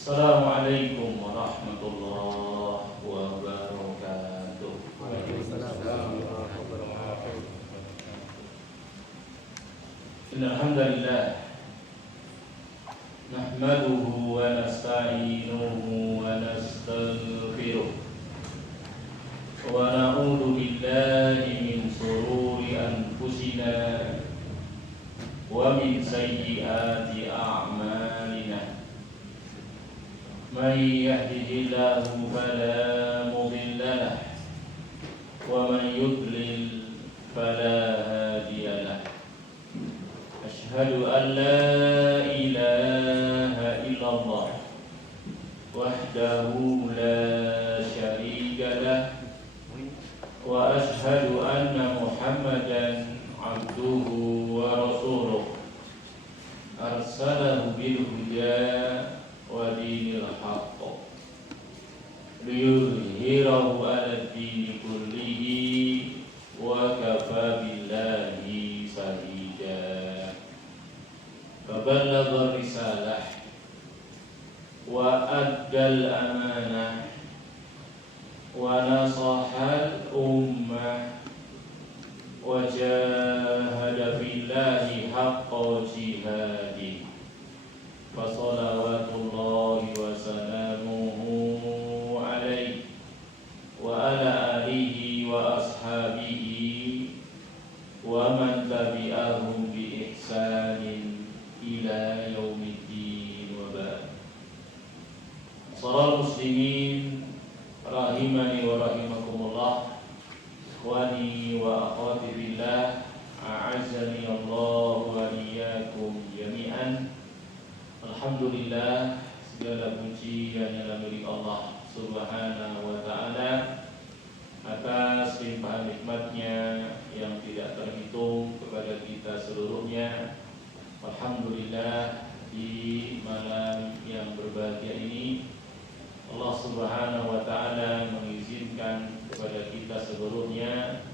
Assalamualaikum warahmatullahi wabarakatuh. Innal hamdalillah nahmaduhu wa nasta'inuhu wa nastaghfiruh wa na'udzu billahi min shururi anfusina wa min sayyiati a'malina. May yahdihillahu fala mudilla lahu wa man yudlil fala hadiya lahu. Ashhadu an la ilaha illallah wahdahu la syarika lahu wa ashhadu anna Muhammadan abduhu wa rasuluh arsalahu bil huda wa dinil haqq liyuzhirahu ala dini kullihi wa kafa billahi shahida. Faballagha risalah wa addal amanah wa nasahal ummah wa jahada billahi haqqa jihadi. Fassalawatullahi wa salamuhu alaihi wa ala alihi wa ashabihi wa man tabi'ahum bi ihsanin ila yaumiddin wa ba'd. Salam muslimin rahimani wa rahimakumullah, ikhwani wa akhwati billah, a'azzani Allah wa iyyakum jami'an. Alhamdulillah, segala puji hanyalah milik Allah Subhanahu wa ta'ala atas limpahan nikmatnya yang tidak terhitung kepada kita seluruhnya. Alhamdulillah, di malam yang berbahagia ini Allah Subhanahu wa ta'ala mengizinkan kepada kita seluruhnya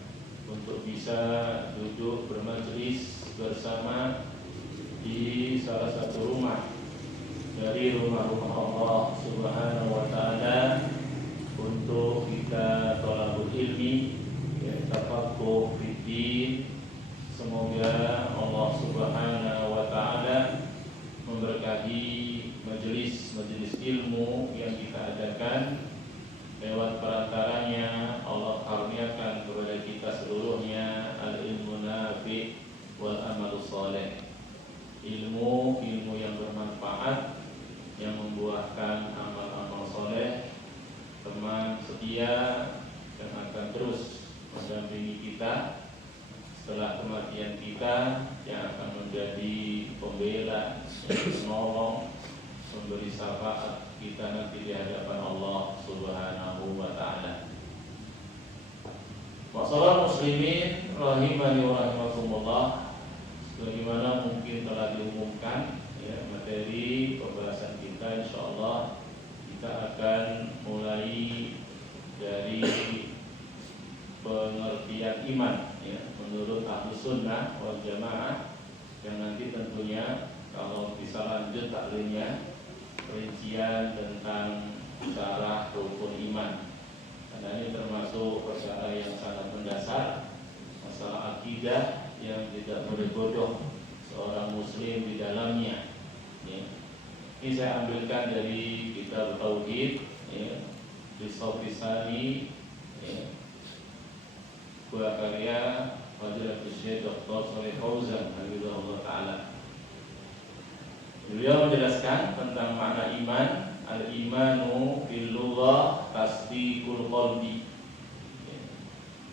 untuk bisa duduk bermajelis bersama di salah satu rumah dari rumah-rumah Allah Subhanahu wa ta'ala untuk kita thalabul ilmi, tafaqquh fiddin. Semoga Allah Subhanahu wa ta'ala memberkahi majelis ilmu yang kita adakan. Lewat perantaranya Allah karuniakan kepada kita seluruhnya al-ilmu nafi' wal amalus saleh. Ilmu yang bermanfaat, yang membuahkan amal-amal soleh, teman setia yang akan terus mendampingi kita setelah kematian kita, yang akan menjadi pembela, penolong, memberi syafaat kita nanti di hadapan Allah Subhanahu wa ta'ala. Masalah muslimin rahimani wa rahimakumullah, sebagaimana mungkin telah diumumkan materi pembahasan kita, insyaallah kita akan mulai dari pengertian iman menurut Ahlus Sunnah wal Jamaah, yang nanti tentunya kalau bisa lanjut taklimnya rincian tentang syarah rukun iman, karena ini termasuk perkara yang sangat mendasar, masalah akidah yang tidak boleh bodoh seorang muslim di dalamnya. Ini saya ambilkan dari kitab Tauhid, Risofisani, buah karya Fadilatul Syekh Dr. Shalih Fauzan Hafizahullah Ta'ala. Beliau menjelaskan tentang makna iman. Al-imanu fil lughah tasdiqul qalbi.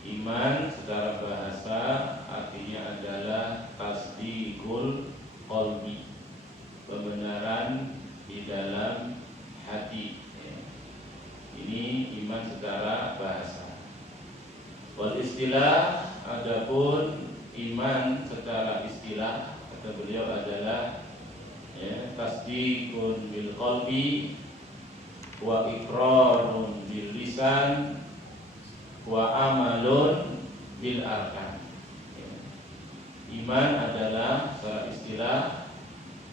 Iman secara bahasa artinya adalah tasdiqul qalbi, kebenaran di dalam hati. Ini iman secara bahasa. Wal istilah, adapun iman secara istilah, kata beliau adalah tasdiqun bil qalbi wa iqrarun bil lisan wa amalun bil arkan. Iman adalah secara istilah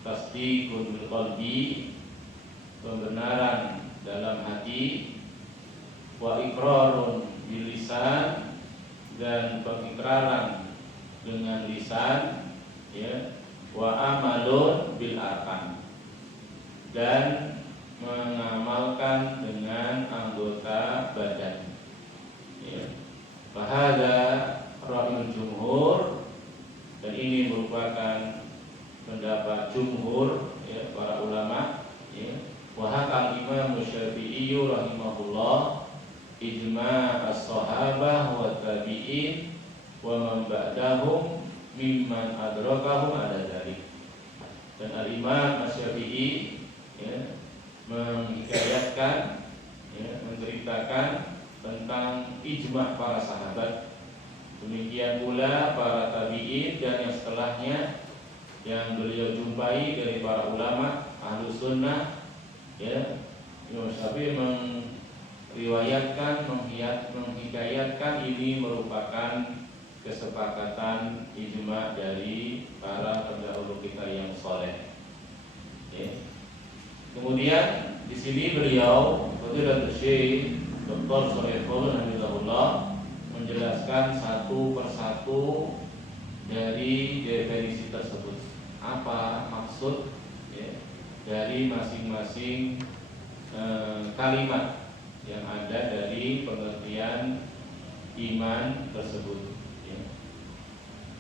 tasdiqun bil qalbi, pembenaran dalam hati, wa iqrarun bil lisan, dan pengikraran dengan lisan, ya, wa amalun bil arkan, dan mengamalkan dengan anggota badan, ya. Fahada ra'yul jumhur, dan ini merupakan pendapat jumhur, ya, para ulama, ya. Wa hakal Imam Syafi'i rahimahullah ijma' as-sahabah wa tabi'in wa man ba'dahum mimman adrakahum ala dzalik. Dan al-Imam Syafi'i, ya, menghikayatkan, ya, menceritakan tentang ijma' para sahabat. Demikian pula para tabi'in dan yang setelahnya yang beliau jumpai dari para ulama Ahlus Sunnah, ya. Imam Syafi'i meriwayatkan, menghikayatkan ini merupakan kesepakatan ijma' dari para pendahulu kita yang soleh, ya. Kemudian di sini beliau Fadilatul Syekh Dr. Sharifuddin Hamidahullah menjelaskan satu persatu dari definisi tersebut. Apa maksud, ya, dari masing-masing kalimat yang ada dari pengertian iman tersebut, ya.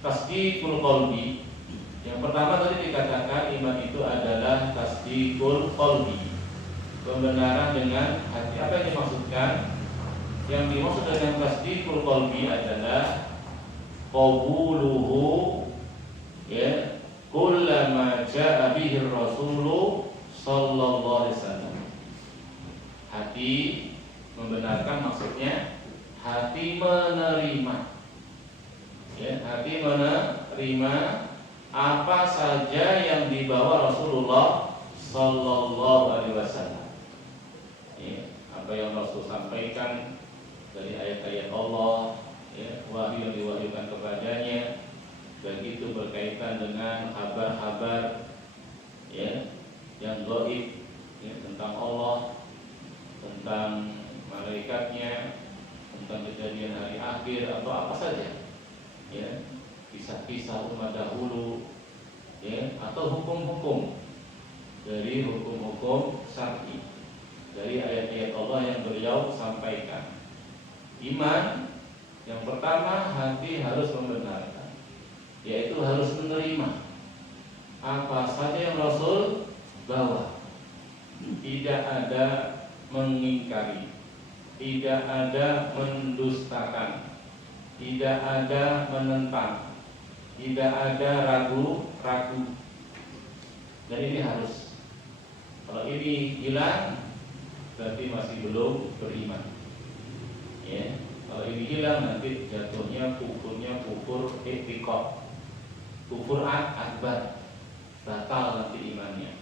Tasdiqul qalbi, yang pertama tadi dikatakan iman itu adalah tasdiqul qalbi, pembenaran dengan hati. Apa yang dimaksudkan? Yang dimaksud dengan tasdiqul qalbi adalah qabuluhu, ya, kullama jaa bihi Rasulullah sallallahu alaihi wasallam. Hati membenarkan, maksudnya hati menerima, ya, hati menerima apa saja yang dibawa Rasulullah sallallahu alaihi wasallam, ya, apa yang Rasul sampaikan dari ayat-ayat Allah, ya, wahyu yang diwahyukan kepadanya, dan itu berkaitan dengan kabar-kabar, ya, yang gaib, ya, tentang Allah, tentang malaikatnya, tentang kejadian hari akhir atau apa saja, ya, kisah-kisah umat dahulu, ya, atau hukum-hukum dari hukum-hukum syar'i dari ayat-ayat Allah yang beliau sampaikan. Iman yang pertama, hati harus membenarkan, yaitu harus menerima apa saja yang Rasul bawa. Tidak ada mengingkari, tidak ada mendustakan, tidak ada menentang, tidak ada ragu-ragu. Dan ini harus. Kalau ini hilang, berarti masih belum beriman, ya. Kalau ini hilang, nanti jatuhnya kufurnya kufur i'tiqad, kufur akbar, batal nanti imannya,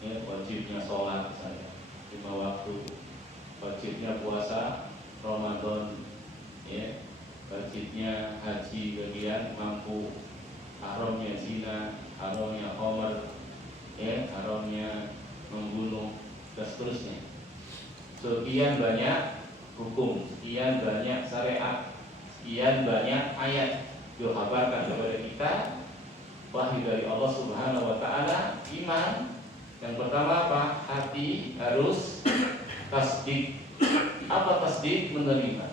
ya. Wajibnya sholat misalnya 5 waktu, wajibnya puasa Ramadan, ya, wajibnya haji bagian mampu, haramnya zina, haramnya khamar, ya, haramnya membunuh, dan seterusnya. Sekian banyak hukum, sekian banyak syariat, sekian banyak ayat dikabarkan kepada kita, wahyu dari Allah Subhanahu wa taala. Iman yang pertama apa? Hati harus tasdik. Apa tasdik? Menerima,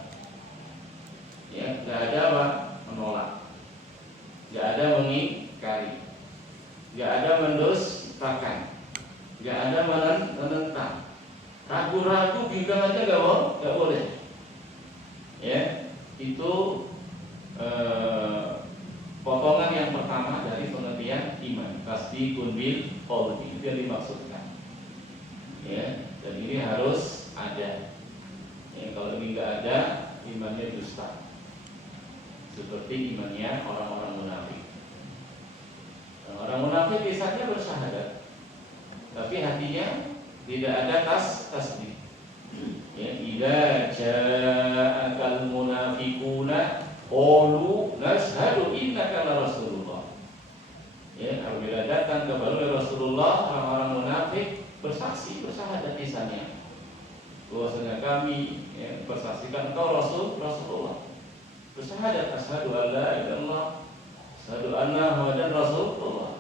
ya, tidak ada apa? Menolak, tidak ada mengingkari, tidak ada mendustakan, tidak ada menentang. Ragu-ragu, bimbang aja nggak boleh, ya. Itu potongan yang pertama dari pengertian iman, tasdiqun bil qalbi, itu yang dimaksudkan, ya. Dan ini harus ada, ya. Kalau ini nggak ada, imannya dusta, seperti imannya orang-orang munafik. Orang munafik biasanya bersyahadat, tapi hatinya tidak ada tasdik. Ya, idza ja'akal munafiquna qalu nashhadu innaka la rasulullah. Ya, apabila datang kepada Rasulullah, orang-orang munafik bersaksi lisannya bahwasanya kami bersaksikan engkau Rasulullah. Bersyahadat asyhadu an la ilaha illallah, asyhadu anna Muhammadan Rasulullah.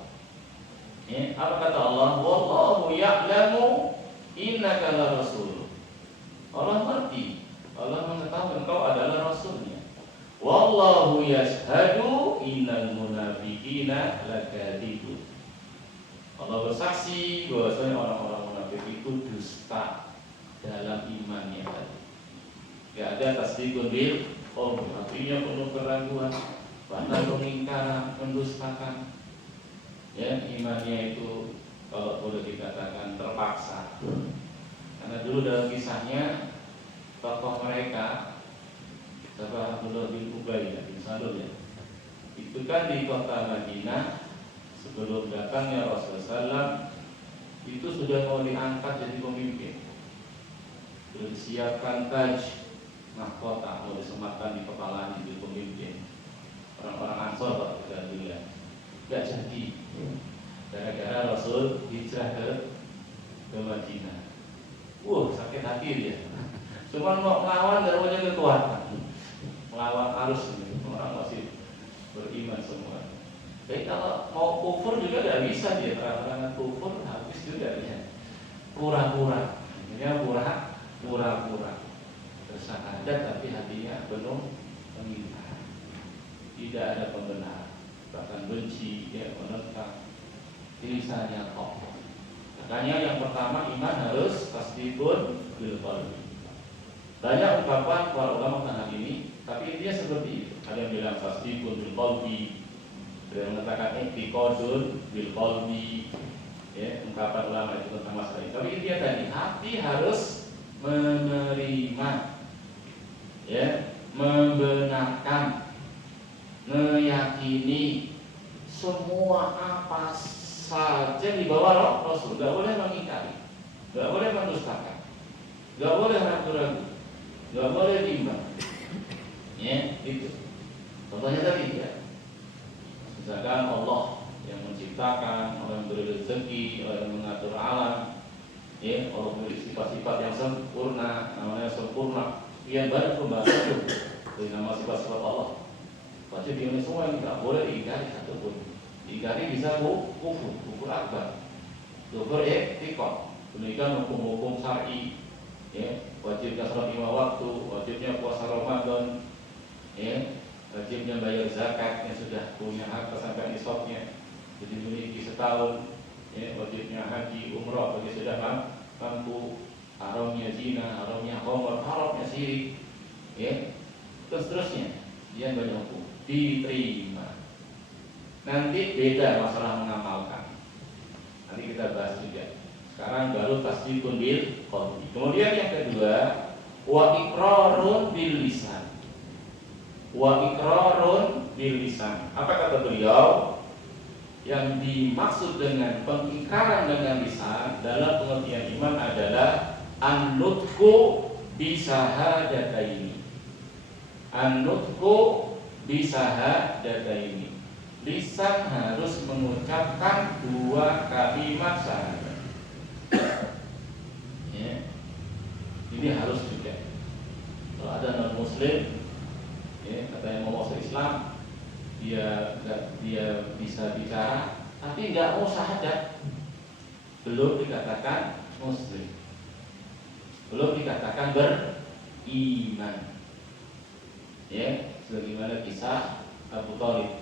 Apa kata Allah? Wallahu ya'lamu innaka la rasul. Allah ngerti, Allah mengetahui engkau adalah rasulnya. Wallahu yashhadu innal munafiqina lakadzibun. Allah bersaksi bahwasanya orang-orang munafik itu dusta dalam imannya tadi. Gak ada tasdiqun bil qaul, artinya penuh keraguan, bahkan pengingkaran, mendustakan. Ya, imannya itu kalau boleh dikatakan terpaksa. Karena dulu dalam kisahnya tokoh mereka Abdullah bin Ubay bin Salul ya, itu kan di kota Madinah sebelum datangnya Rasulullah SAW itu sudah mau diangkat jadi pemimpin. Sudah disiapkan taj mahkota mau disematkan di kepala jadi pemimpin. Orang-orang Ansor Pak kita dulu ya, nggak jadi. Gara-gara Rasul hijrah ke Madinah. Sakit hati dia. Cuma mau melawan dan punya kekuatan, melawan arus ini. Orang masih beriman semua. Jadi kalau mau kufur juga tidak bisa dia, terang-terangan kufur habis juga dia. Pura-pura, ini pura-pura bersyahadat tapi hatinya penuh pengingkaran. Tidak ada pembenaran, bahkan benci, ya, menentang. Lisannya kokoh. Makanya yang pertama iman harus tasdiqun bil qalbi. Banyak ungkapan para ulama tentang hal ini, tapi intinya seperti itu. Ada yang bilang tasdiqun bil qalbi, ada yang mengatakan i'tiqadun bil qalbi. Ya, ungkapan ulama itu tentang masalah ini. Tapi intinya tadi hati harus menerima, ya, membenarkan, meyakini semua apa saja di bawah Rasul. Gak boleh mengingkari, gak boleh mendustakan, gak boleh ragu-ragu, gak boleh bimbang. Ya, itu. Contohnya tadi ya, misalkan Allah yang menciptakan, Allah yang beri rezeki, Allah yang mengatur alam, ya, Allah memiliki sifat-sifat yang sempurna, namanya sempurna. Yang banyak pembahasan itu dari nama sifat-sifat Allah. Wajib ini semua yang tidak boleh diingkari satupun. Diingkari bisa kufur akbar, kufur etikot. Demikian hukum-hukum syar'i, ya, wajibnya salat 5 waktu, wajibnya puasa Ramadan, ya, wajibnya bayar zakat yang sudah punya hak sampai nisabnya, jadi memiliki setahun, ya, wajibnya haji, umrah bagi sudah mampu, haramnya zina, haramnya khamr, haramnya syirik, ya, terus-terusnya. Dia banyak hukum diterima. Nanti beda masalah mengamalkan. Nanti kita bahas juga. Sekarang baru tasdiqun bil qalbi. Kemudian yang kedua, wa iqrarun bil lisan. Wa iqrarun bil lisan. Apa kata beliau? Yang dimaksud dengan pengingkaran dengan lisan dalam pengertian iman adalah an-nutqu bi syahadataini. An-nutqu bi syahadataini. Lisan harus mengucapkan 2 kalimat syahadat. Ya. Ini harus juga. Kalau ada non muslim, ya, katanya mau masuk Islam, dia bisa bicara, tapi nggak mau syahadat, belum dikatakan muslim, belum dikatakan beriman. Ya, sebagaimana kisah Abu Thalib.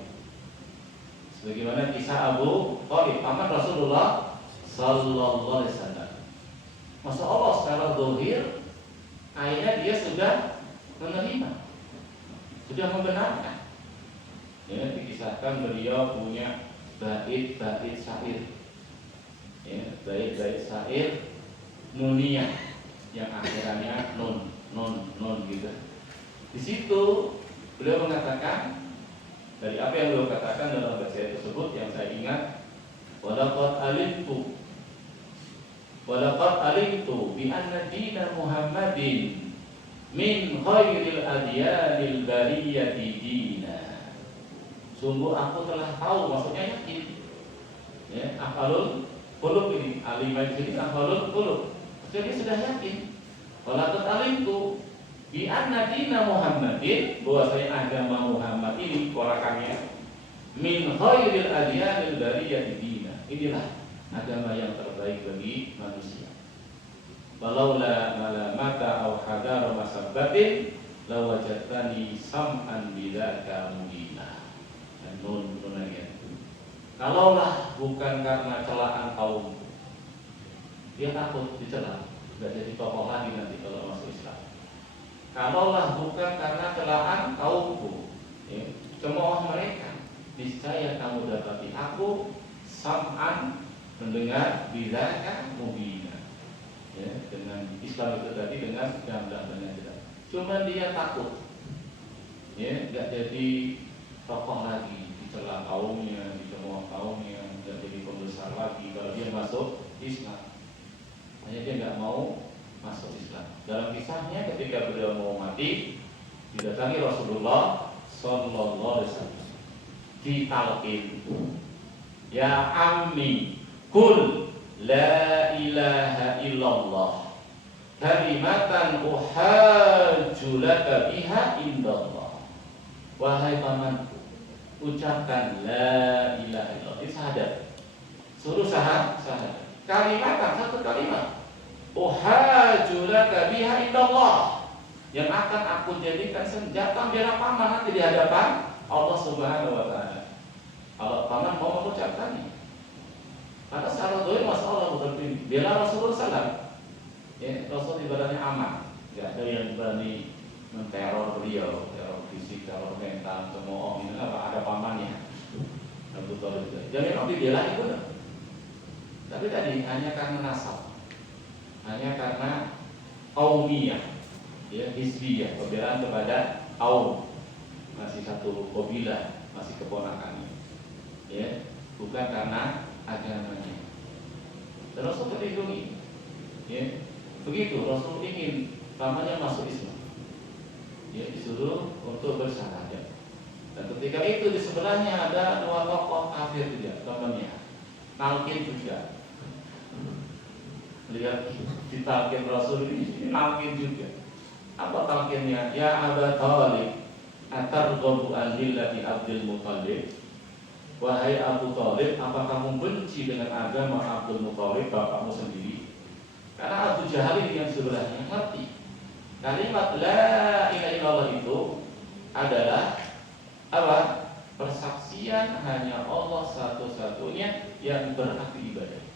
Sebagaimana kisah Abu Thalib, paman Rasulullah Sallallahu Alaihi Wasallam. Masya Allah secara zahir, akhirnya dia sudah menerima, sudah membenarkan. Ya, dikisahkan beliau punya bait-bait syair, ya, bait-bait syair nuniyah yang akhirannya nun gitu. Di situ beliau mengatakan, dari apa yang beliau katakan dalam bahasa tersebut yang saya ingat, walaqad alimtu bi anna dina Muhammadin min khairil adyanil bariyati dina. Sungguh aku telah tahu, maksudnya yakin. Ya, afalul qulub ini, alimah di sini afalul qulub. Jadi sudah yakin. Walaqad alimtu bi anna dina Muhammadin, bahwasanya agama Muhammad ini porakannya min khairil adyanil bariyati dina. Inilah agama yang terbaik bagi manusia. Walaula malamata aw hadara masabbatin lawajadtani sam'an bidzaka mubina. Nun ya. Kalaulah bukan karena celaan kaum, dia takut dicela, nggak jadi tokoh lagi nanti kalau masuk Islam. Kalaulah bukan karena celaan kaumku, ya, cemooh mereka, niscaya kamu dapati aku sam'an, mendengar, bidzaka mubina. Ya, dengan Islam itu tadi dengan gamblang jelas. Cuma dia takut, ya, nggak jadi tokoh lagi, dicela kaumnya, dicemooh kaumnya, nggak jadi pembesar lagi kalau dia masuk Islam. Hanya dia nggak mau masuk Islam. Dalam kisahnya ketika beliau mau mati, didatangi Rasulullah Sallallahu Alaihi Wasallam, ditalqin, ya ammi, kul la ilaha illallah kalimatan uhajju laka biha indallah. Wahai pamanku, ucapkan la ilaha illallah, ini syahadat. Suruh syahadat. Kalimatan, satu kalimat. Uhajju laka biha indallah, yang akan aku jadikan senjata bela paman nanti di hadapan Allah Subhanahu wa taala. Kalau paman mau mengucapkannya. Karena secara doa masalah bukan bela Rasulullah SAW. Ya, Rasul ibaratnya aman, nggak ada yang berani menteror beliau, teror fisik, teror mental, cemooh, ini apa ada pamannya. Abu Thalib itu. Jadi nanti bela itu, tapi tadi hanya karena nasab, hanya karena kaumiyah, ya, hizbiyah, pembelaan kepada kaum, masih satu kabilah, masih keponakannya, ya, bukan karena agamanya. Dan Rasul terlindungi, ya, begitu Rasul ingin pamannya masuk Islam, ya, disuruh untuk bersyahadat. Dan ketika itu di sebelahnya ada dua tokoh kafir juga, temannya, nalkin juga. Lihat ditalkin Rasul ini nalkin juga. Apa talkinnya? Ya Abu Thalib, atarghabu an millati Abdul Muthalib. Wahai Abu Thalib, apa kamu benci dengan agama Abdul Muthalib, bapakmu sendiri? Karena Abu Jahal ini yang sebelahnya ngerti kalimat la ilaha illallah itu adalah apa? Persaksian hanya Allah satu-satunya yang berhak diibadahi.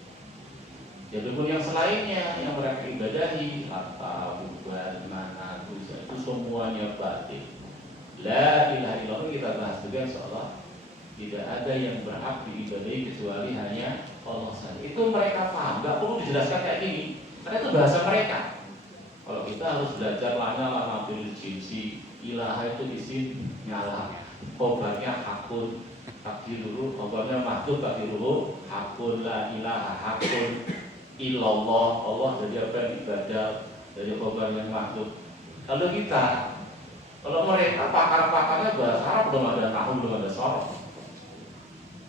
Jadi pun yang selainnya yang mereka ibadahi, harta, bukan, mana, dosa, itu semuanya batil. La ilaha illallah kita bahas juga insyaallah. Tidak ada yang berhak diibadahi kecuali hanya Allah saja. Itu mereka paham, nggak perlu dijelaskan kayak gini, karena itu bahasa mereka. Kalau kita harus belajar lana bil jinsi, ilaha itu isim nyala, khobarnya hakun, takdiruhu, khobarnya mahdhuf takdiruhu, hakun, la ilaha hakun, illallah, Allah jadi apa yang ibadah, jadi khobar yang mahdhuf. Kalau kita, kalau mereka pakar-pakarnya bahasa Arab belum ada nahwu, belum ada sorof,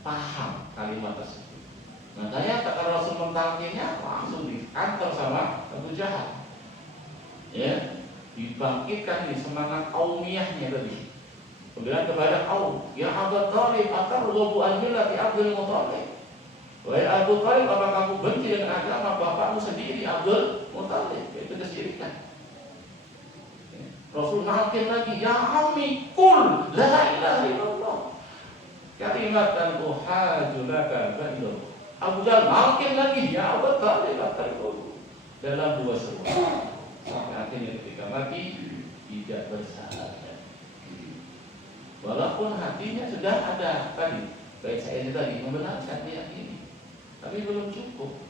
paham kalimat tersebut. Makanya kata Rasul mentalkinnya langsung dikantor sama Abu Jahal. Ya, dibangkitkan di semangat kaumiyahnya tadi. Pembelaan kepada kaum, ya Abu Thalib, atarghabu an millati Abdul Muthalib. Wahai Abu Thalib, apa kamu benci dengan agama bapakmu sendiri Abdul Muthalib? Itu kesyirikan. Rasul nalkin lagi, ya ammi, kul la ilaha illallah kalimatan uhajju laka biha indallah. Abu Jahal nalkin lagi, ya Abu Thalib, dalam dua seru. Sampai akhirnya ketika mati tidak bersyahadat. Walaupun hatinya sudah ada tadi, baik saya tadi membenarkan dia ini, tapi belum cukup.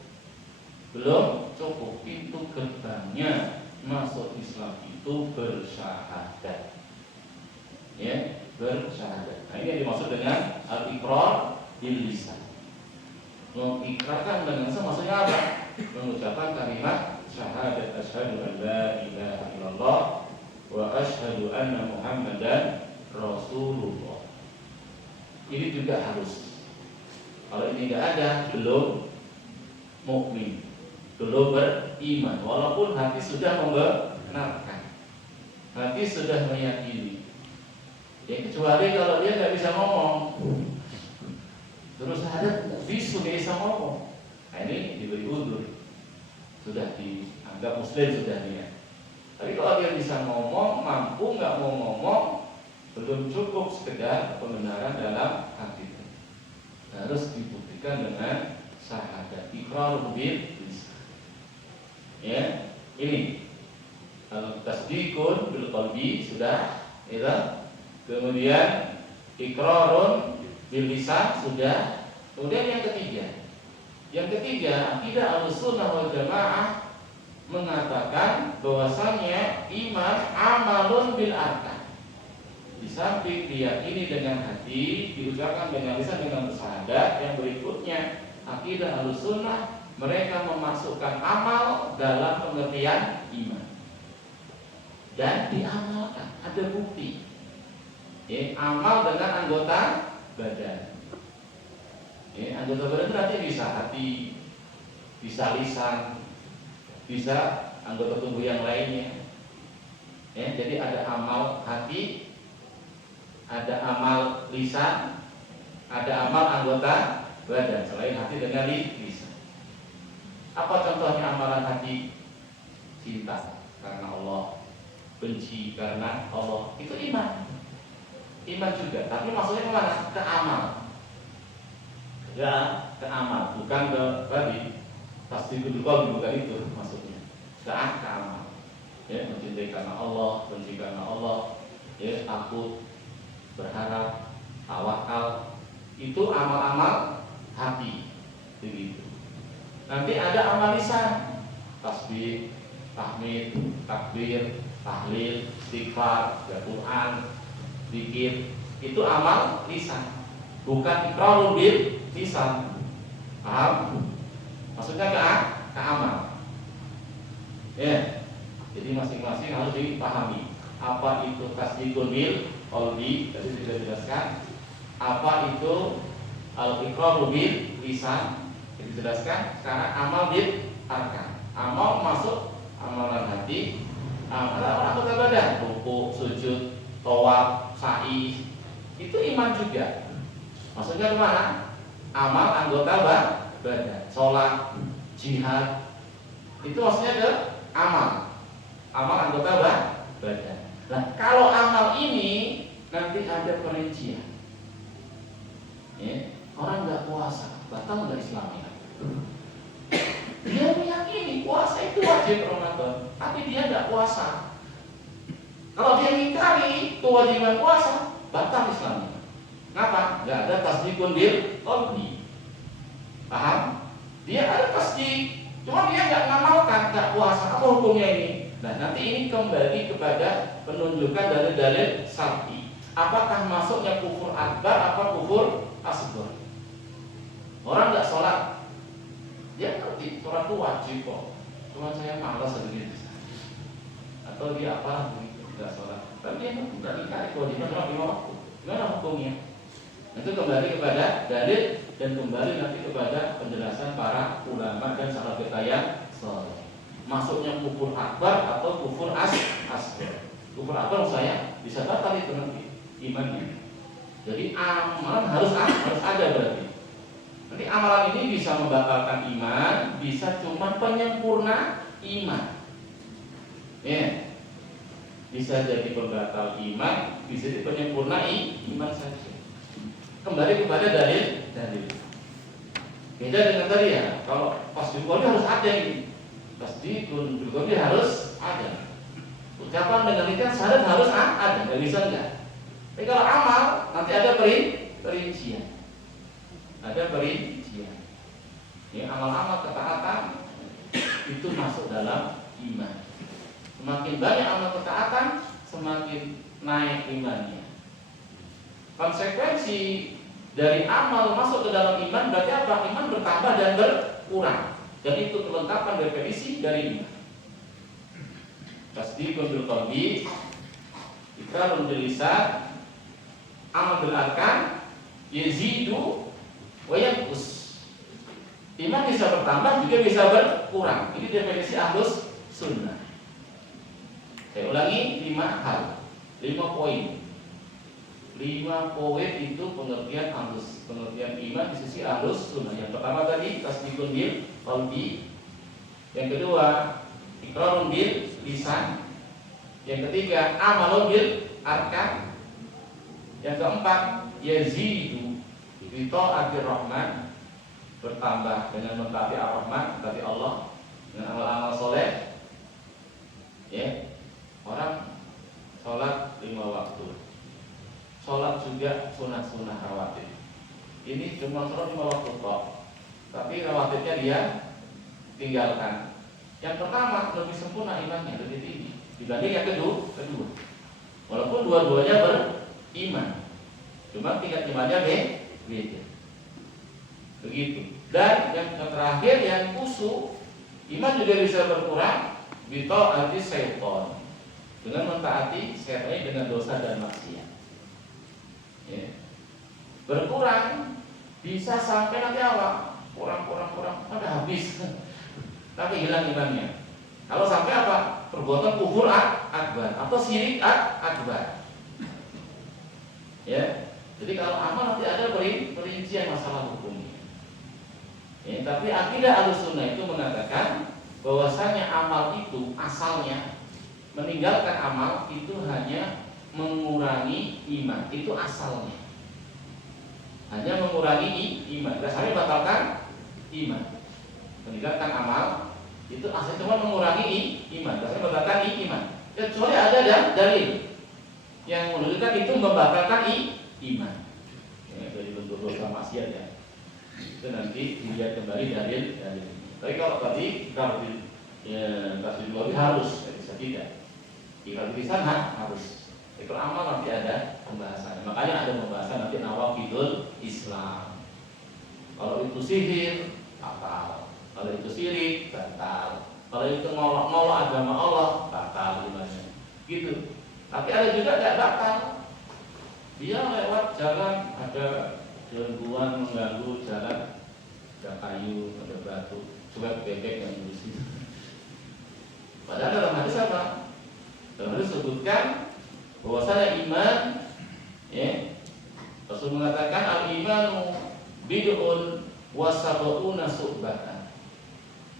Pintu gerbangnya masuk Islam itu bersyahadat. Ya, bersyahadat. Nah, ini yang dimaksud dengan al-iqrar bil lisan. Mengikrarkan dengan lisan maksudnya apa? Mengucapkan kalimat syahadat asyhadu an la ilaha illallah wa asyhadu anna Muhammadan Rasulullah. Ini juga harus. Kalau ini tidak ada, belum mukmin, belum beriman, walaupun hati sudah membenarkan, hati sudah meyakini. Ya kecuali kalau dia nggak bisa ngomong, terus ada bisu nggak bisa ngomong, nah ini diberi udzur, sudah dianggap muslim sudah dia. Tapi kalau dia bisa ngomong, mampu nggak mau ngomong, belum cukup sekedar pembenaran dalam hati, harus dibuktikan dengan syahadat, iqrar bil lisan. Ya, ini kalau tasdiqun bil qalbi sudah, ya. Kemudian iqrarun bil lisan sudah. Kemudian yang ketiga, akidah Ahlussunnah wal Jamaah mengatakan bahwasanya iman amalun bil arkan. Di samping diyakini dengan hati, diucapkan dengan lisan dengan bersyahadat, yang berikutnya akidah Ahlussunnah mereka memasukkan amal dalam pengertian iman dan diamalkan, ada bukti. Ya, amal dengan anggota badan. Ya, anggota badan itu nanti bisa hati, bisa lisan, bisa anggota tubuh yang lainnya. Ya, jadi ada amal hati, ada amal lisan, ada amal anggota badan selain hati dengan lisan. Apa contohnya amalan hati? Cinta karena Allah, benci karena Allah, itu iman. Iman juga, tapi maksudnya kemana? Ke amal. Ya, ke amal, bukan ke tadi tasdiqul qalbi, bukan itu maksudnya. Ke amal. Ya, mencintai karena Allah, benci karena Allah, ya, takut, berharap, tawakal, itu amal-amal hati. Begitu. Nanti ada amal lisan, tasbih, tahmid, takbir, tahlil, istighfar, Al-Quran, zikir, itu amal lisan, bukan iqrarul bil lisan. Paham? Maksudnya ke amal. Ya. Jadi masing-masing harus dipahami. Apa itu tasdiqul bil qalbi, tadi sudah dijelaskan. Apa itu al-iqrarul bil lisan, dijelaskan. Sekarang amal bil arkan. Amal masuk amalan hati, amalan anggota badan, rukuk, sujud, tawaf, sa'i, itu iman juga. Maksudnya kemana? Amal anggota badan, sholat, jihad, itu maksudnya ke amal anggota badan. Nah, kalau amal ini nanti ada perincian. Ya, orang nggak puasa, batal nggak Islamnya? Dia meyakini puasa itu wajib Ramadan, tapi dia nggak puasa. Kalau dia mengingkari kewajiban puasa, batal Islamnya. Kenapa? Nggak ada tasdiqun bil qalbi. Paham? Dia ada tasdik, cuma dia nggak ngamalkan, nggak puasa. Apa hukumnya ini? Nah, nanti ini kembali kepada penunjukan dalil-dalil syar'i. Apakah masuknya kufur akbar apa kufur asghar? Orang nggak sholat, dia ngerti sholat itu wajib kok, cuma saya malas begitu. Atau dia apa? Tidak sholat, tapi dia tidak ingkari kewajiban sholat 5 waktu. Gimana hukumnya? Itu kembali kepada dalil dan kembali nanti kepada penjelasan para ulama dan sahabat kita yang saleh. Masuknya kufur akbar atau kufur asghar. Kufur akbar saya bisa batal itu nanti imannya. Jadi amalan harus ada berarti. Nanti amalan ini bisa membatalkan iman, bisa cuma penyempurna iman. Ya. Bisa jadi pembatal iman, bisa jadi penyempurna iman saja. Kembali kepada dalil. Beda dengan tadi ya. Kalau tasdiqul harus ada ini. Tasdiqul harus ada. Ucapan dengan lisan syahadat harus ada, nggak bisa enggak. Tapi kalau amal nanti ada perincian. Ada perincian. Ya, amal-amal ketaatan itu masuk dalam iman. Semakin banyak amal ketaatan, semakin naik imannya. Konsekuensi dari amal masuk ke dalam iman berarti apa? Iman bertambah dan berkurang. Dan itu kelengkapan definisi dari iman. Tasdiqun bil qalbi, iqrarun bil lisan, amal bil arkan, yazidu wa yanqus. Iman bisa bertambah juga bisa berkurang. Ini definisi Ahlus Sunnah. Saya ulangi 5 hal, 5 poin. 5 poin itu pengertian iman di sisi Ahlus Sunnah. Yang pertama tadi tasdiqun bil qalbi. Yang kedua iqrarun bil lisan. Yang ketiga amalun bil arkan. Yang keempat yazidu bi ta'atir rahman, bertambah dengan mentaati ar-Rahman, mentaati Allah dengan amal-amal soleh. Ya, orang sholat 5 waktu, sholat juga sunah-sunah rawatib. Ini cuma sholat 5 waktu kok, tapi rawatibnya dia tinggalkan. Yang pertama lebih sempurna imannya, lebih tinggi dibanding yang kedua. Walaupun dua-duanya beriman, cuma tingkat imannya beda. Begitu. Dan yang terakhir yang khusyuk, iman juga bisa berkurang bita'ati syaitan, dengan mentaati syaitan dengan dosa dan maksiat. Ya. Berkurang bisa sampai nanti apa? Kurang sampai habis. Tapi hilang imannya. Kalau sampai apa? Perbuatan kufur akbar atau syirik akbar. Ya. Jadi kalau amal nanti ada perincian masalah hukumnya. Ya, tapi akidah Ahlussunnah itu mengatakan bahwasanya amal itu asalnya, meninggalkan amal itu hanya mengurangi iman, itu asalnya. Hanya mengurangi iman, dasarnya batalkan iman. Meninggalkan amal itu asalnya cuma mengurangi iman, dasarnya batalkan iman. Kecuali ada dalil yang menunjukkan itu membatalkan iman. Ya, dari bentuk dosa maksiat ya. Itu nanti dilihat kembali dalil. Tapi kalau tadi tasbih dua harus, bisa tidak. Jika di sana harus. Itu amal nanti ada pembahasannya. Makanya ada pembahasan nanti nawaqidul Islam. Kalau itu sihir, batal. Kalau itu syirik, batal. Kalau itu ngolok-ngolok agama Allah, batal imannya. Gitu. Tapi ada juga tidak batal. Dia lewat jalan ada gangguan mengganggu jalan, ada kayu, ada batu, coba bebek yang ngurusin. Padahal dalam hadis apa? Dalam hadis sebutkan bahwasanya iman, ya, Rasul mengatakan al-imanu bid'un wa sab'una su'batan.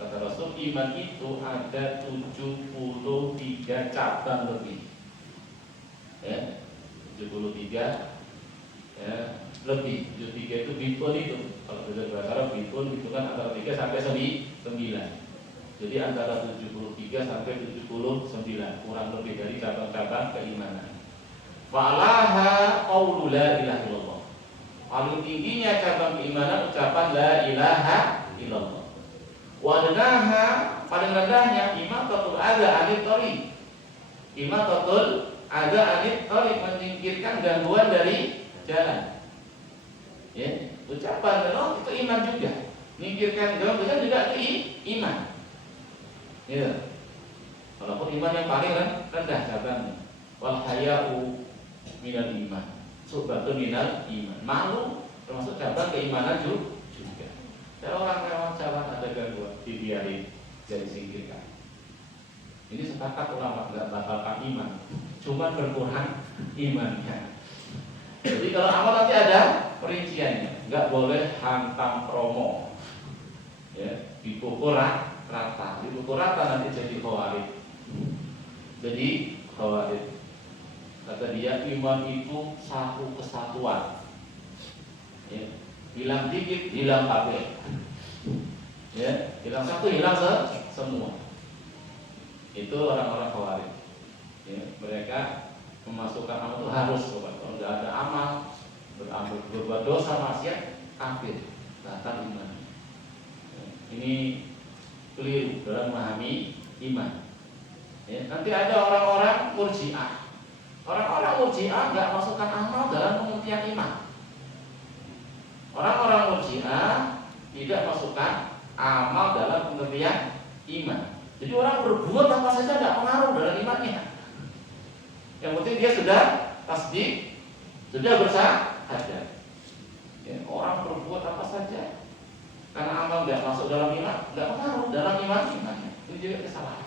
Kata Rasul, iman itu ada 73 cabang lebih. Ya, 73 ya, lebih. 73 itu bipun itu. Kalau belajar bahasa Arab bipun itu kan antara 3 sampai 9. Jadi antara 73 sampai 79, kurang lebih dari cabang-cabang keimanan. Fa'alaha qaulu la ilaha illallah. Paling tingginya cabang keimanan ucapan la ilaha illallah. Wa adnaha, paling rendahnya imatatul adza anit thariq. Imatatul adza anit thariq, menyingkirkan gangguan dari jalan. Ya, ucapan Allah itu iman juga. Menyingkirkan gangguan juga itu iman. Ya. Walaupun iman yang paling rendah cabangnya. Wal haya'u minal iman. Subhatun minal iman. Malu termasuk cabang keimanan juga. Kalau orang lewat jalan ada gangguan, dibiarin, jadi singkirkan. Ini sepakat ulama enggak batalkan iman, cuma berkurang imannya. Jadi kalau amal nanti ada perinciannya, enggak boleh hantam promo. Ya, dipukul rata. Dipukul rata nanti jadi khawarij. Jadi khawarij. Kata dia iman itu satu kesatuan. Ya, hilang dikit, hilang kabeh. Ya, hilang satu, hilang semua. Itu orang-orang khawarij. Ya, mereka memasukkan amal itu harus, kalau tidak ada amal, berbuat dosa maksiat, kafir, batal iman. Ya, ini keliru dalam memahami iman. Ya, nanti ada orang-orang murji'ah. Orang-orang murji'ah nggak masukkan amal dalam pengertian iman. Orang-orang murji'ah tidak masukkan amal dalam pengertian iman. Jadi orang berbuat apa saja tidak pengaruh dalam imannya. Yang penting dia sudah tasdik, sudah bersahadat. Ya, orang berbuat apa saja karena amal tidak dalam iman, nggak pengaruh dalam imannya. Ini juga kesalahan.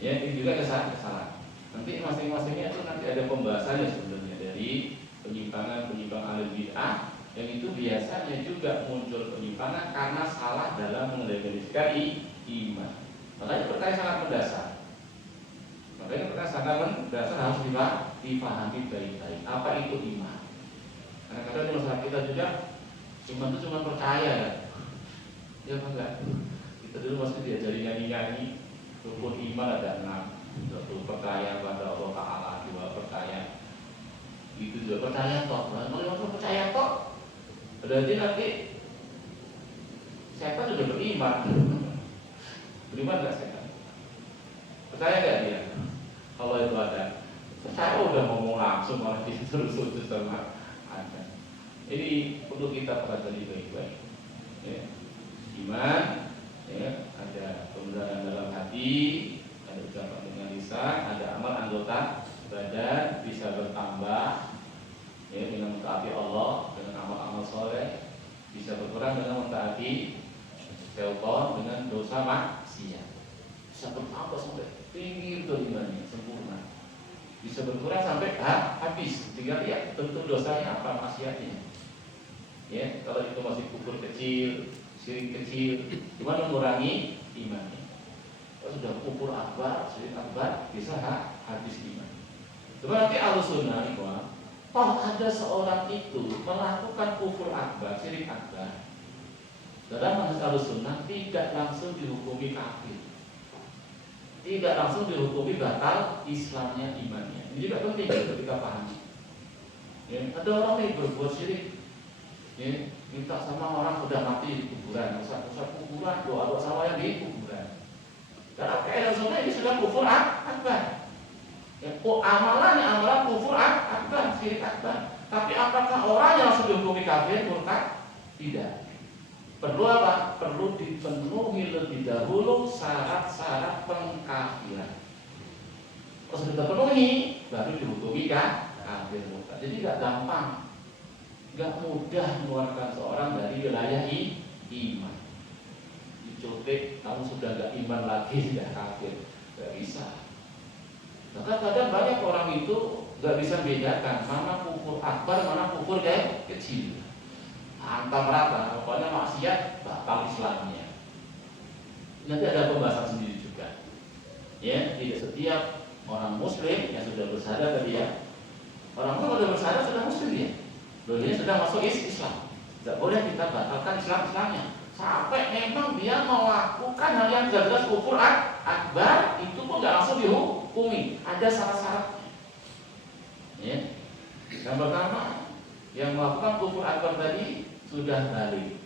Ya, ini juga kesalahan. Nanti masing-masingnya itu nanti ada pembahasannya sebenarnya dari penyimpangan ahli bid'ah, yang itu biasanya juga muncul penyimpangan karena salah dalam mendefinisikan iman. Makanya pertanyaan sangat mendasar. Harus dipahami baik-baik. Apa itu iman? Karena kadang di masyarakat kita juga iman itu cuma percaya ya. Ya apa enggak? Kita dulu masih diajari nyanyi-nyanyi. Rukun iman ada 6. Satu, percaya pada Allah Ta'ala. 2, percaya. Itu juga percaya toh. Kalau percaya toh, berarti nanti setan sudah beriman. Beriman nggak setan? Percaya nggak dia? Kalau itu ada. Saya udah ngomong langsung malah terus sama ada. Ini perlu kita pelajari baik-baik. Ya. Iman, ya, ada pembenaran dalam hati, ada ucapan dengan lisan, ada amal anggota badan bisa bertambah, ya, dengan mentaati Allah, dengan amal-amal soleh, bisa berkurang dengan mentaati syaitan, dengan dosa maksiat, bisa bertambah sampai tinggi itu imannya sempurna, bisa berkurang sampai habis, tinggal lihat tentu dosanya apa, maksiatnya. Ya, kalau itu masih kufur kecil, syirik kecil, cuma mengurangi imannya. Kalau sudah kufur akbar, syirik akbar, bisa habis iman. Cuma nanti Ahlussunnah itu, toh ada seorang itu melakukan kufur akbar, syirik akbar, dalam manhaj Ahlussunnah tidak langsung dihukumi kafir, tidak langsung dihukumi batal Islamnya, imannya. Ini juga penting untuk kita pahami. Ya, ada orang yang berbuat syirik, ya, minta sama orang sudah mati di kuburan, usah kuburan, doa sama yang di kuburan. Karena Ahlussunnah ini sudah kufur akbar. Ya, amalan kufur akbar, syirik akbar. Tapi apakah orang yang langsung dihukumi kafir, murtad? Tidak. Perlu apa? Perlu dipenuhi lebih dahulu syarat-syarat pengkafiran. Kalau sudah terpenuhi, baru dihukumi kafir murtad. Jadi nggak gampang, nggak mudah mengeluarkan seorang dari wilayah iman. Diculik, kamu sudah nggak iman lagi, sudah kafir, nggak bisa. Maka kadang banyak orang itu nggak bisa bedakan mana kufur akbar, mana kufur kecil. Hantam rata, pokoknya maksiat batal Islamnya. Nanti ada pembahasan sendiri juga. Ya, tidak setiap orang Muslim yang sudah bersadar tadi ya. Orang Muslim sudah bersadar sudah Muslim ya. Dia sudah masuk Islam. Tidak boleh kita batalkan Islamnya. Sampai memang dia melakukan hal yang jelas kufur akbar, itu pun nggak langsung dihukumi. Ada syarat-syaratnya. Ya. Yang pertama, yang melakukan kufur akbar tadi sudah balik.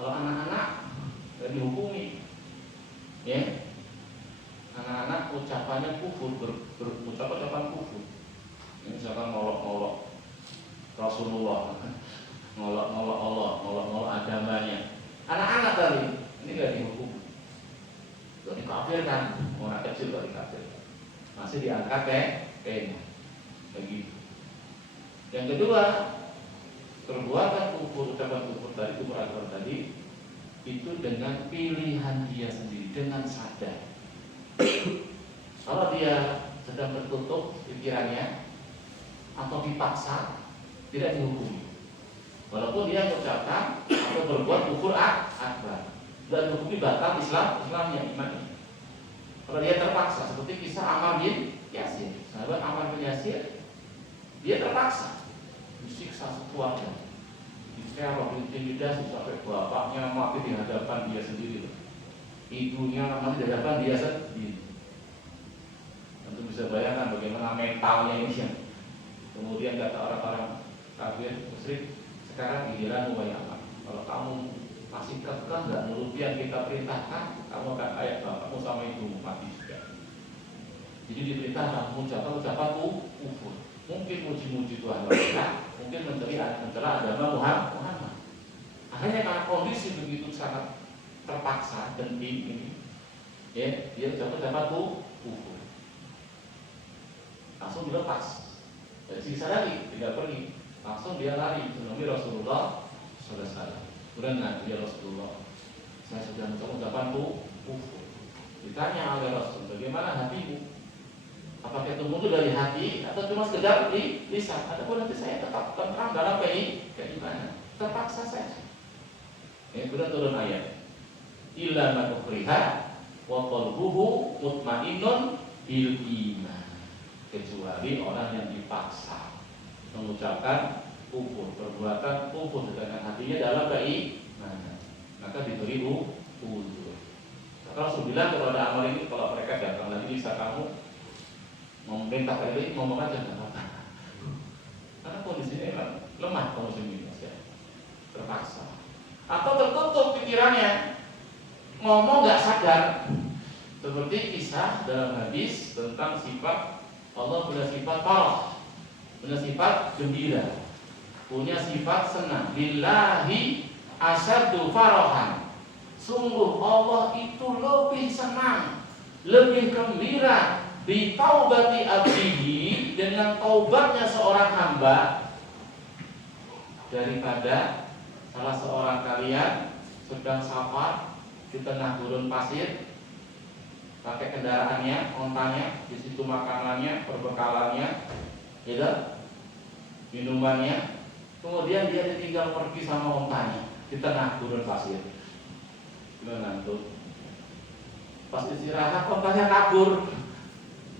Kalau anak-anak nggak dihukumi, ya, anak-anak ucapannya kufur, ucapan kufur. Ini misalkan ngolok-ngolok Rasulullah, ngolok-ngolok Allah, ngolok-ngolok agamanya. Anak-anak tadi ini nggak dihukum, nggak dikafirkan, orang kecil nggak dikafirkan, masih diangkat kayaknya, begitu. Yang kedua, perbuatan kufur, ucapan kufur tadi, kufur akbar tadi, itu dengan pilihan dia sendiri, dengan sadar. Kalau dia sedang tertutup pikirannya atau dipaksa, tidak dihukumi. Walaupun dia mengucapkan atau berbuat kufur akbar, dan dihukumi batal Islamnya, imannya. Kalau dia terpaksa, seperti kisah Ammar bin Yasir, sahabat Ammar bin Yasir, dia terpaksa disiksa sekeluarga, diteror, diintimidasi sampai bapaknya mati di hadapan dia sendiri, ibunya mati di hadapan dia sendiri. Tentu bisa bayangkan bagaimana mentalnya ini ya. Kemudian kata orang-orang kafir musyrik, sekarang giliran mubayalah. Kalau kamu masih kekeh nggak nurut yang kita perintahkan, kamu akan ayat bapakmu sama ibumu mati juga. Jadi diperintahkan mengucapkan ucapan kufur. Mungkin muji-muji Tuhan mereka, mungkin mencela agama Muhammad. Akhirnya karena kondisi begitu sangat terpaksa dan ini, ya, dia ucapan kufur. Langsung dilepas. Dari sisa lagi, tidak pergi. Langsung dia lari menemui Rasulullah SAW. Berenang ya Rasulullah. Saya sudah mengucapkan kufur. Ditanya oleh Rasul, bagaimana hatimu? Apakah itu muncul dari hati atau cuma sekedar di lisan? Adapun nanti saya tetap tentram dalam keimanan. Terpaksa saja. Kemudian turun ayat. Illa man ukriha wa qalbuhu mutmainnun bil iman. Kecuali orang yang dipaksa mengucapkan kufur, perbuatan kufur dengan hatinya dalam keimanan, maka diberi uzur. Rasul bilang kepada amal ini, kalau mereka datang lagi bisa kamu memerintah kali ngomong aja nggak apa-apa. Karena kondisinya memang lemah kaum muslimin, ya. Terpaksa. Atau tertutup pikirannya, ngomong nggak sadar. Seperti kisah dalam hadis tentang sifat Allah punya sifat farah, punya sifat gembira, punya sifat senang. Lillahi asyaddu farahan. Sungguh Allah itu lebih senang, lebih gembira bi taubati abdihi, dengan taubatnya seorang hamba, daripada salah seorang kalian sedang safar di tengah gurun pasir, pakai kendaraannya, ontanya, di situ makanannya, perbekalannya, gitu, minumannya, kemudian dia ditinggal pergi sama ontanya di tengah gurun pasir. Gimana tuh? Pas istirahat ontanya kabur.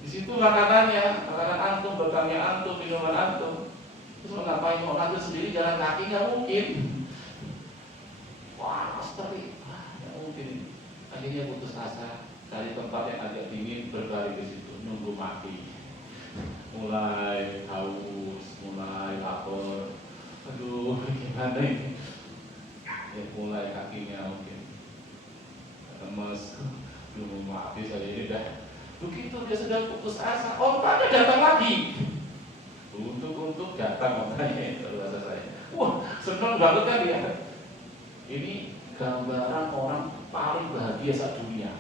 Di situ makanannya, makanan antum, bekalnya antum, minuman antum. Terus ngapain mau antum sendiri jalan kaki? Nggak mungkin. Wah, terik. Nggak mungkin. Akhirnya putus asa, cari tempat yang agak dingin, berbaring di situ, nunggu mati. Mulai haus, mulai lapar. Aduh, gimana ini? Ya, mulai kakinya mungkin lemes, belum mati saya ini dah. Begitu dia sedang putus asa, ontanya datang lagi. Untuk datang ontanya, itu rasa saya. Wah, senang banget kan dia. Ini gambaran orang paling bahagia saat dunia.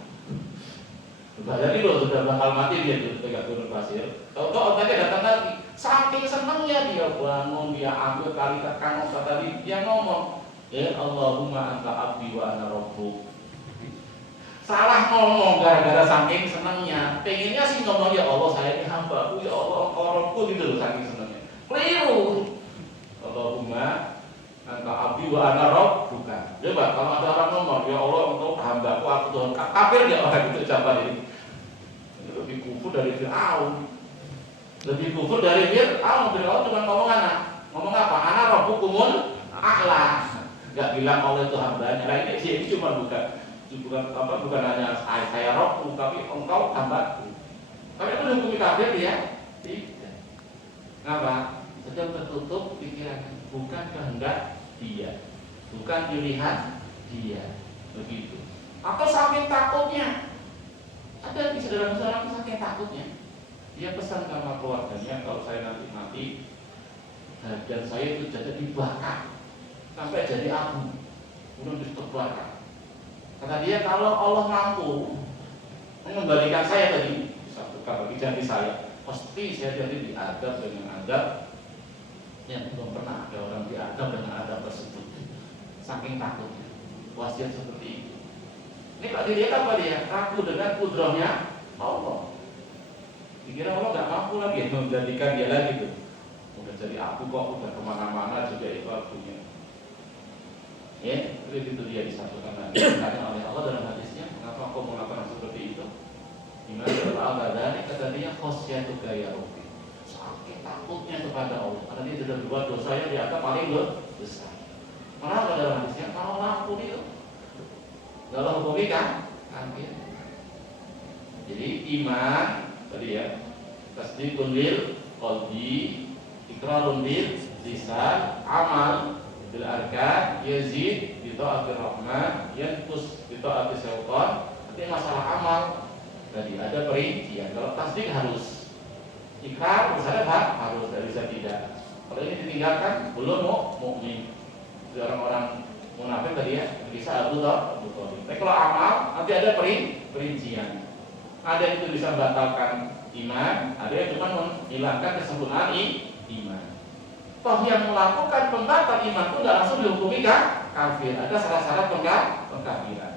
Bayangin loh, sudah bakal mati dia tuh pegang gunung pasir. Tahu-tahu ontanya datang lagi. Saking senangnya dia bangun, dia ambil kali tekan onta tadi, dia ngomong, ya Allahumma anta abdi wa ana rabbuk. Salah ngomong gara-gara saking senangnya. Pengennya sih ngomong ya Allah saya ini hambaku, ya Allah engkau Rabbku, gitu loh, saking senangnya. Keliru. Allahumma anta abdi wa ana rabbuka. Coba kalau ada orang ngomong ya Allah engkau hambaku, aku Tuhan, kafir dia orang itu ucapan ini. Lebih kufur dari Fir'aun. Lebih kufur dari Fir'aun. Fir'aun cuma ngomong apa? Ana rabbukumul a'la. Enggak bilang Allah itu hambanya. Nah ini cuma bukan hanya saya Rabbku, tapi engkau hambaku. Tapi itu dihukumi kafir dia? Tidak. Kenapa? Sedang tertutup pikirannya, bukan kehendak dia, bukan pilihan dia, begitu. Atau saking takutnya, ada bisa dalam seorang saking takutnya, dia pesan sama keluarganya, kalau saya nanti mati, dan saya itu jadi dibakar sampai jadi abu, kemudian diterbakar. Kata dia, kalau Allah mampu mengembalikan saya tadi, satukan bagi janji saya, pasti saya jadi diadab dengan adab yang belum pernah ada orang diadab dengan adab tersebut. Saking takutnya, wasiat seperti itu. Ini Pak dilihat apa dia? Ragu dengan kudrahnya Allah. Dikira Allah nggak mampu lagi menjadikan dia lagi tuh. Udah jadi abu kok, udah kemana-mana juga itu abunya. Ya, itu dia disatukan lagi. Ditanya oleh Allah dalam hadisnya, mengapa kau melakukan seperti itu? Gimana kalau Allah kata dia khosyatuka ya Rabbi. Saking takutnya kepada Allah, karena dia sudah berbuat dosa yang dianggap paling besar. Kenapa dalam hadisnya? Kalau lampu itu, kalau hukumi kan? Ya. Jadi iman tadi ya, tasdiqun lil qalbi, iqrarun bil lisan, amal bil arkan, yazid bi ta'atir rahman, yanqus bi ta'atir syaitan. Artinya masalah amal tadi ada perincian. Kalau tasdik harus, ikrar misalnya harus, tidak bisa tidak. Kalau ini ditinggalkan belum mukmin. Orang-orang munafik tadi ya bisa Abu Thalib. Tapi kalau amal nanti ada perincian. Ada yang itu bisa membatalkan iman, ada yang cuma menghilangkan kesempurnaan iman. Toh yang melakukan pembatal iman pun tidak langsung dihukumi kafir. Ada syarat-syarat pengkafiran.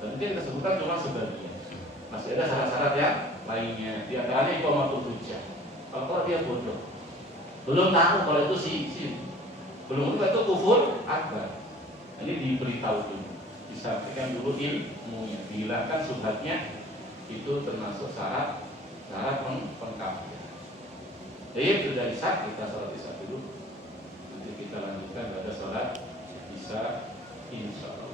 Tentu kita sebutkan cuma sebagian. Masih ada syarat-syarat yang lainnya. Di antaranya iqamatul hujjah. Kalau dia bodoh, belum tahu kalau itu si belum tahu itu kufur akbar. Ini diberitahu dulu, disampaikan dulu ilmunya, dihilangkan subhatnya. Itu termasuk syarat pengkafiran. Jadi sudah isya, kita sholat isya dulu. Nanti kita lanjutkan pada sholat isya insya Allah.